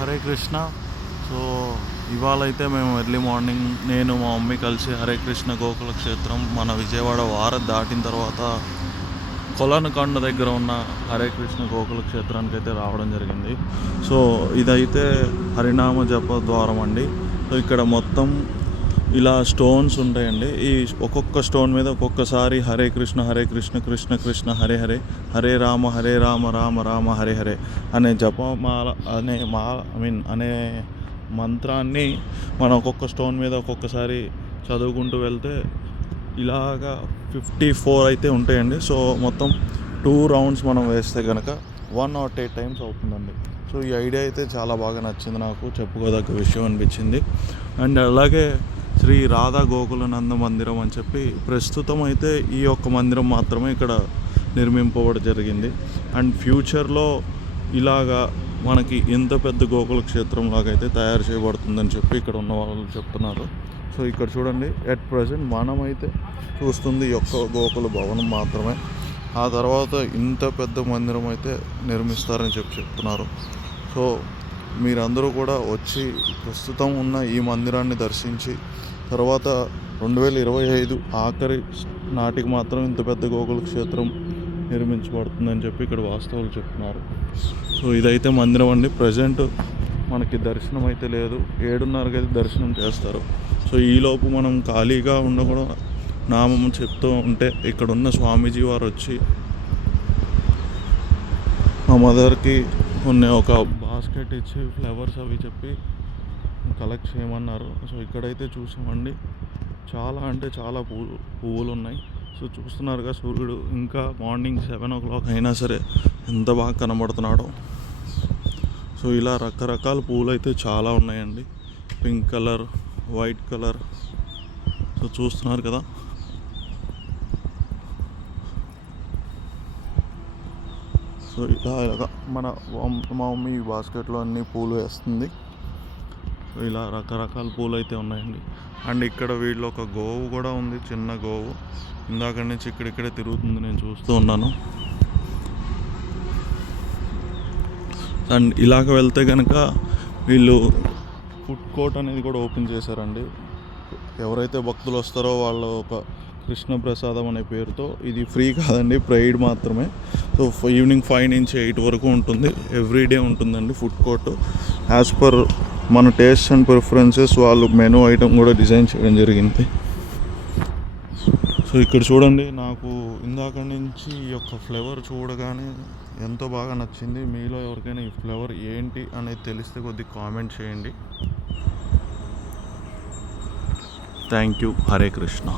Hare Krishna. So ఇవాళ అయితే మేము ఎర్లీ మార్నింగ్ నేను మా మమ్మీ కలిసి హరే కృష్ణ గోకుల క్షేత్రం మన విజయవాడ వారం దాటిన తర్వాత కొలనుకొండ దగ్గర ఉన్న హరే కృష్ణ గోకుల క్షేత్రానికి అయితే రావడం జరిగింది. సో ఇదైతే హరినామ జప ద్వారం అండి. సో ఇక్కడ మొత్తం ఇలా స్టోన్స్ ఉంటాయండి. ఈ ఒక్కొక్క స్టోన్ మీద ఒక్కొక్కసారి హరే కృష్ణ కృష్ణ కృష్ణ హరే హరే, హరే రామ రామ రామ హరే హరే అనే జపమాల అనే మంత్రాన్ని మనం ఒక్కొక్క స్టోన్ మీద ఒక్కొక్కసారి చదువుకుంటూ వెళ్తే ఇలాగా 54 అయితే ఉంటాయండి. సో మొత్తం 2 రౌండ్స్ మనం వేస్తే కనుక 108 టైమ్స్ అవుతుందండి. సో ఈ ఐడియా అయితే చాలా బాగా నచ్చింది, నాకు చెప్పుకోదగ్గ విషయం అనిపించింది. అండ్ అలాగే శ్రీ రాధా గోకులనంద మందిరం అని చెప్పి ప్రస్తుతం అయితే ఈ యొక్క మందిరం మాత్రమే ఇక్కడ నిర్మింపబడి జరిగింది. అండ్ ఫ్యూచర్లో ఇలాగా మనకి ఇంత పెద్ద గోకుల క్షేత్రం లాగా అయితే తయారు చేయబడుతుందని చెప్పి ఇక్కడ ఉన్న వాళ్ళు చెప్తున్నారు. సో ఇక్కడ చూడండి, ఎట్ ప్రజెంట్ మనమైతే చూస్తుంది యొక్క గోకుల భవనం మాత్రమే. ఆ తర్వాత ఇంత పెద్ద మందిరం అయితే నిర్మిస్తారని చెప్తున్నారు. సో మీరందరూ కూడా వచ్చి ప్రస్తుతం ఉన్న ఈ మందిరాన్ని దర్శించి తర్వాత 2025 ఆఖరి నాటికి మాత్రం ఇంత పెద్ద గోకుల క్షేత్రం నిర్మించబడుతుందని చెప్పి ఇక్కడ వాస్తవులు చెప్తున్నారు. సో ఇదైతే మందిరం అండి. ప్రజెంట్ మనకి దర్శనం అయితే లేదు, 7:30కి అయితే దర్శనం చేస్తారు. సో ఈలోపు మనం ఖాళీగా ఉండకుండా నామం చెప్తూ ఉంటే ఇక్కడ ఉన్న స్వామీజీ వారు వచ్చి మా మదర్కి ఒక బాస్కెట్ ఇచ్చి ఫ్లవర్స్ అవి చెప్పి కలెక్ట్ చేయమన్నారు. సో ఇక్కడైతే చూసామండి, చాలా అంటే చాలా పువ్వులు ఉన్నాయి. సో చూస్తున్నారుగా, సూర్యుడు ఇంకా మార్నింగ్ 7 o'clock అయినా సరే ఎంత బాగా కనబడుతున్నాడో. సో ఇలా రకరకాల పువ్వులు అయితే చాలా ఉన్నాయండి, pink colour, white colour. So చూస్తున్నారు కదా. సో ఇలాగా మా మమ్మీ బాస్కెట్లో అన్ని పూలు వేస్తుంది. సో ఇలా రకరకాల పూలు అయితే ఉన్నాయండి. అండ్ ఇక్కడ వీళ్ళు ఒక గోవు కూడా ఉంది, చిన్న గోవు. ఇందాక నుంచి ఇక్కడిక్కడే తిరుగుతుంది, నేను చూస్తూ ఉన్నాను. అండ్ ఇలాగ వెళ్తే కనుక వీళ్ళు ఫుడ్ కోర్ట్ అనేది కూడా ఓపెన్ చేశారండి. ఎవరైతే భక్తులు వస్తారో వాళ్ళు ఒక కృష్ణ ప్రసాదం అనే పేరుతో, ఇది ఫ్రీ కాదండి, ప్రైడ్ మాత్రమే. సో ఈవినింగ్ 5 నుంచి 8 వరకు ఉంటుంది, ఎవ్రీడే ఉంటుందండి ఫుడ్ కోర్టు. యాజ్ పర్ మన టేస్ట్ అండ్ ప్రిఫరెన్సెస్ వాళ్ళు మెనూ ఐటమ్ కూడా డిజైన్ చేయడం జరిగింది. సో ఇక్కడ చూడండి, నాకు ఇందాక నుంచి ఈ యొక్క ఫ్లేవర్ చూడగానే ఎంతో బాగా నచ్చింది. మీలో ఎవరికైనా ఈ ఫ్లేవర్ ఏంటి అనేది తెలిస్తే కొద్దిగా కామెంట్ చేయండి. Thank you. హరే కృష్ణ.